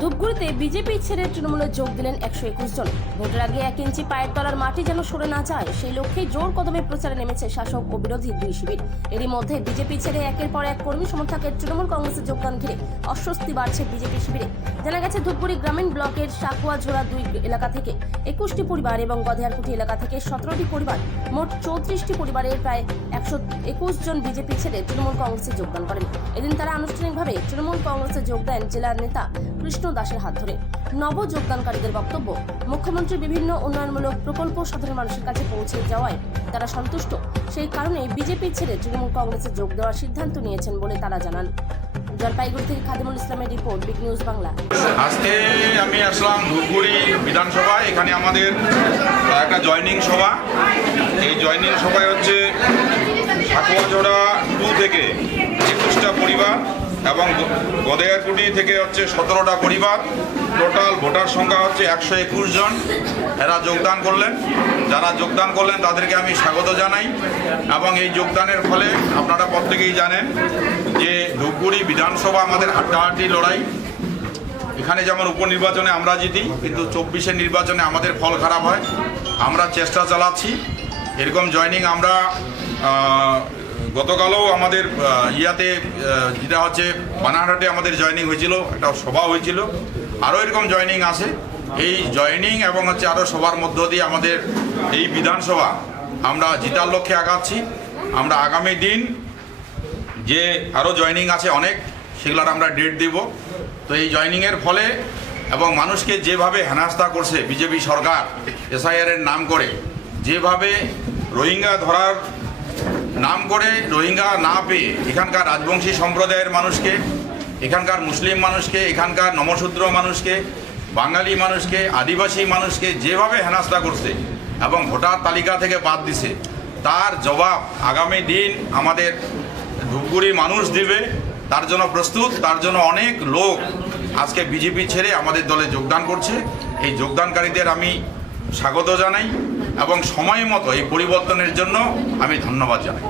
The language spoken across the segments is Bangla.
ধূপগুড়িতে বিজেপি ছেড়ে তৃণমূলে যোগ দিলেন 121 জন। ভোটের আগে 1 ইঞ্চি পায়ের তলার মাটি যেন সরে না যায়, সেই লক্ষ্যে জোর কদমে প্রচারে নেমেছে শাসক ও বিরোধী দুই শিবির। এরই মধ্যে বিজেপি ছেড়ে একের পর এক কর্মী সমর্থকের তৃণমূল কংগ্রেসে যোগদান ঘিরে অস্বস্তি বাড়ছে বিজেপি শিবিরে। জানা গেছে, ধূপগুড়ি গ্রামীণ ব্লকের সাকুয়াঝোড়া 2 এলাকা থেকে 21টি পরিবার এবং গধেয়ারকুটি এলাকা থেকে 17টি পরিবার, মোট 34টি পরিবারের প্রায় 121 জন বিজেপি ছেড়ে তৃণমূল কংগ্রেসে যোগদান করেন। এদিন তারা আনুষ্ঠানিকভাবে তৃণমূল কংগ্রেসে যোগ দেন জেলার নেতা কৃষ্ণ দাসের হাত ধরে। নব যোগদানকারীদের বক্তব্য, মুখ্যমন্ত্রীর বিভিন্ন উন্নয়নমূলক প্রকল্প সাধারণ মানুষের কাছে পৌঁছে যাওয়ায় তারা সন্তুষ্ট। সেই কারণে বিজেপি ছেড়ে তৃণমূল কংগ্রেসে যোগ দেওয়ার সিদ্ধান্ত নিয়েছেন বলে তারা জানান। জলপাইগুড়ি থেকে খাদিমুল ইসলামের রিপোর্ট, বিগ নিউজ বাংলা। আজকে আমি আসলাম ধূপগুড়ি বিধানসভায়। এখানে আমাদের একটা জয়নিং সভা। এই জয়নিং সভায় হচ্ছে সাকুয়াঝোড়া 2 থেকে 21টা পরিবার এবং গধেয়ারকুটি থেকে হচ্ছে 17টা পরিবার। টোটাল ভোটার সংখ্যা হচ্ছে 121 জন। এরা যোগদান করলেন। যারা যোগদান করলেন তাদেরকে আমি স্বাগত জানাই। এবং এই যোগদানের ফলে আপনারা প্রত্যেকেই জানেন যে ধূপগুড়ি বিধানসভা আমাদের হাড্ডাহাড্ডি লড়াই। এখানে যেমন উপনির্বাচনে আমরা জিতি, কিন্তু 24-এর নির্বাচনে আমাদের ফল খারাপ হয়। আমরা চেষ্টা চালাচ্ছি। এরকম জয়নিং আমরা গতকালও আমাদের যেটা হচ্ছে বানারহাটে আমাদের জয়নিং হয়েছিল, একটা সভা হয়েছিল। আরও এরকম জয়নিং আছে। এই জয়নিং এবং হচ্ছে আরও সবার মধ্য দিয়ে আমাদের এই বিধানসভা আমরা জিতার লক্ষ্যে আগাচ্ছি। আমরা আগামী দিন যে আরও জয়নিং আছে অনেক, সেগুলোর আমরা ডেট দিব। তো এই জয়নিংয়ের ফলে এবং মানুষকে যেভাবে হেনস্থা করছে বিজেপি সরকার এসআইআরের নাম করে, যেভাবে রোহিঙ্গা ধরার নাম করে রোহিঙ্গা না পেয়ে এখানকার রাজবংশী সম্প্রদায়ের মানুষকে, এখানকার মুসলিম মানুষকে, এখানকার নমশূদ্র মানুষকে, বাঙালি মানুষকে, আদিবাসী মানুষকে যেভাবে হেনস্থা করছে এবং ভোটার তালিকা থেকে বাদ দিছে, তার জবাব আগামী দিন আমাদের ধূপগুড়ি মানুষ দিবে। তার জন্য প্রস্তুত। তার জন্য অনেক লোক আজকে বিজেপি ছেড়ে আমাদের দলে যোগদান করছে। এই যোগদানকারীদের আমি স্বাগত জানাই এবং সময় মতো এই পরিবর্তনের জন্য আমি ধন্যবাদ জানাই।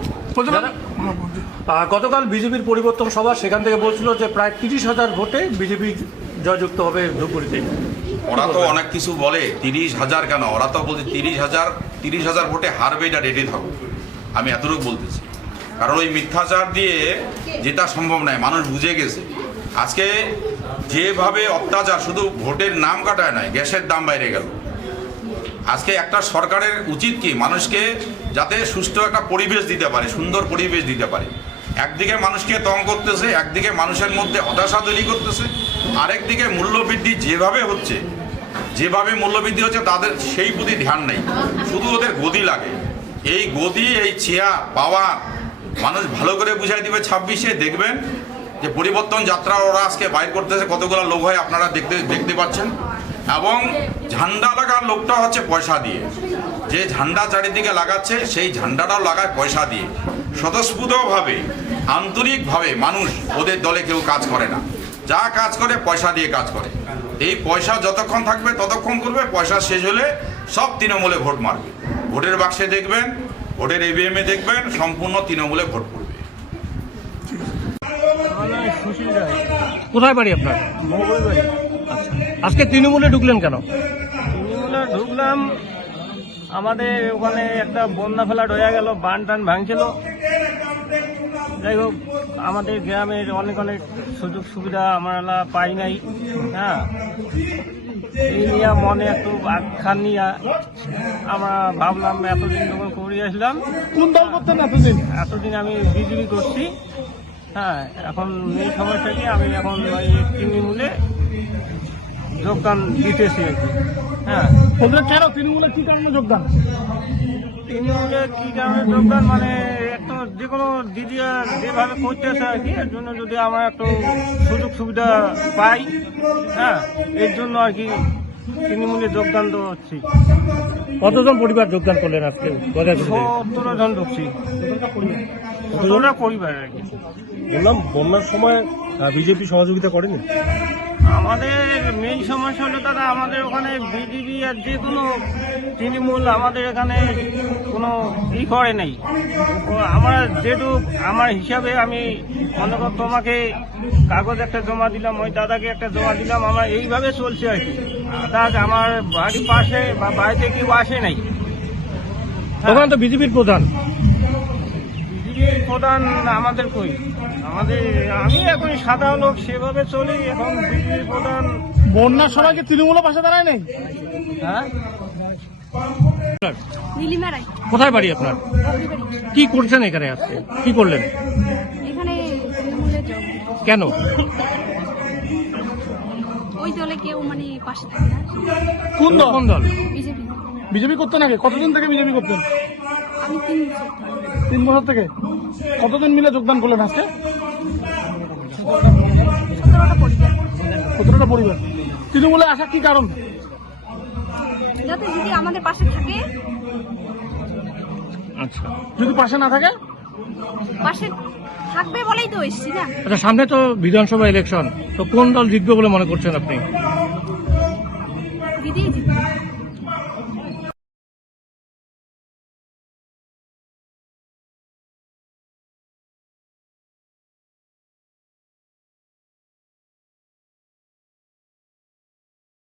গতকাল বিজেপির পরিবর্তন সভা, সেখান থেকে বলছিল যে প্রায় 30,000 ভোটে বিজেপি জয়যুক্ত হবে ধূপগুড়িতে। ওরা তো অনেক কিছু বলে, 30,000 কেন, ওরা তো বলছে 30,000 ভোটে হারবে, এটা রেডি থাকবে। আমি এতটুকু বলতেছি, কারণ ওই মিথ্যাচার দিয়ে যেটা সম্ভব নয়, মানুষ বুঝে গেছে। আজকে যেভাবে অত্যাচার, শুধু ভোটের নাম কাটায় নয়, গ্যাসের দাম বাইরে গেল। আজকে একটা সরকারের উচিত কি, মানুষকে যাতে সুষ্ঠু একটা পরিবেশ দিতে পারে, সুন্দর পরিবেশ দিতে পারে। একদিকে মানুষকে তং করতেছে, একদিকে মানুষের মধ্যে হতাশা তৈরি করতেছে, আরেকদিকে মূল্যবৃদ্ধি যেভাবে হচ্ছে তাদের সেই প্রতি ধ্যান নেই। শুধু ওদের গদি লাগে। এই গদি, এই চেয়ার পাওয়া মানুষ ভালো করে বুঝাই দিবে। 26-এ দেখবেন যে পরিবর্তন যাত্রা ওরা আজকে বাইর করতেছে, কতগুলো লোক হয় আপনারা দেখতে পাচ্ছেন। এবং ঝান্ডা লাগার লোকটা হচ্ছে পয়সা দিয়ে। যে ঝান্ডা চারিদিকে লাগাচ্ছে, সেই ঝান্ডাটাও লাগায় পয়সা দিয়ে। স্বতঃস্ফূর্তভাবে, আন্তরিকভাবে মানুষ ওদের দলে কেউ কাজ করে না। যা কাজ করে পয়সা দিয়ে কাজ করে। এই পয়সা যতক্ষণ থাকবে ততক্ষণ করবে। পয়সা শেষ হলে সব তৃণমূলে ভোট মারবে। ভোটের বাক্সে দেখবেন, ভোটের EVM-এ দেখবেন, সম্পূর্ণ তৃণমূলে ভোট পড়বে। কোথায় বাড়ি আপনার? আজকে তৃণমূলে ঢুকলেন কেন? তৃণমূলে ঢুকলাম, আমাদের ওখানে একটা বন্যা ফেলাট হয়ে গেল, বান টান ভাঙছিল। যাই হোক, আমাদের গ্রামের অনেক সুযোগ সুবিধা আমরা পাই নাই। হ্যাঁ, এই নিয়ে মনে একটু আখ্যান নিয়ে আমরা ভাবলাম, এতদিন যখন করে আসলাম। কোন দল করতেন এতদিন আমি বিজেপি করছি। হ্যাঁ, এখন এই সমস্যা কি, আমি এখন তৃণমূলে যোগদান দিতেছি আর কি। হ্যাঁ, কেন তৃণমূলে কি কারণে যোগদান? তৃণমূলে কি কারণে যোগদান মানে, একটু যে কোনো দিদি যেভাবে করতেছে আর কি, এর জন্য যদি আমরা একটু সুযোগ সুবিধা পাই, হ্যাঁ, এর জন্য আর কি তৃণমূলে যোগদান তো হচ্ছি। কতজন পরিবার যোগদান করলেন আজকে? 17 জন ঢুকছি, 17টা পরিবার আর কি। বললাম, বন্যার সময় বিজেপি সহযোগিতা করেনি? আমাদের মেইন সমস্যা হলো দাদা, আমাদের ওখানে বিজেপি আর যে কোনো তৃণমূল আমাদের এখানে কোনো ই করে নেই। আমরা যেটুকু আমার হিসাবে আমি মনে কর তোমাকে কাগজ একটা জমা দিলাম, ওই দাদাকে একটা জমা দিলাম, আমরা এইভাবে চলছে আর কি। আদার্স আমার বাড়ির পাশে বা বাড়িতে কেউ আসে নাই। ওখানে তো বিজেপির প্রধান। বিজেপির প্রধান আমাদের কই, আমাদের আমি এখন সাধারণ লোক সেভাবে চলি। এখন বিজেপির প্রধান বন্যার সময় কি তৃণমূলের পাশে দাঁড়ায় নেই? হ্যাঁ নীলিমা রায়, কোথায় বাড়ি আপনার? অগ্রিবাড়ি। কি করছেন এখানে আজকে? কি করলেন? এখানে তৃণমূলের জব। কেন? ওই দলে কেউ মানে পাশে থাকে না। কোন দল? কোন দল? বিজেপি। বিজেপি করতেন আগে? কতদিন থেকে বিজেপি করতেন? আমি 3 বছর ধরে। 3 বছর থেকে। কতদিন মিলে যোগদান করলেন আজকে? 17টা পরিবার। 17টা পরিবার। তৃণমূলে আসা কি কারণ? যাতে যদি আমাদের পাশে থাকে, আচ্ছা যদি পাশে না থাকে? পাশে থাকবে বলেই তো এসেছি না। আচ্ছা, সামনে তো বিধানসভা ইলেকশন, তো কোন দল জিতবে বলে মনে করছেন আপনি? দিদিই জিতবে।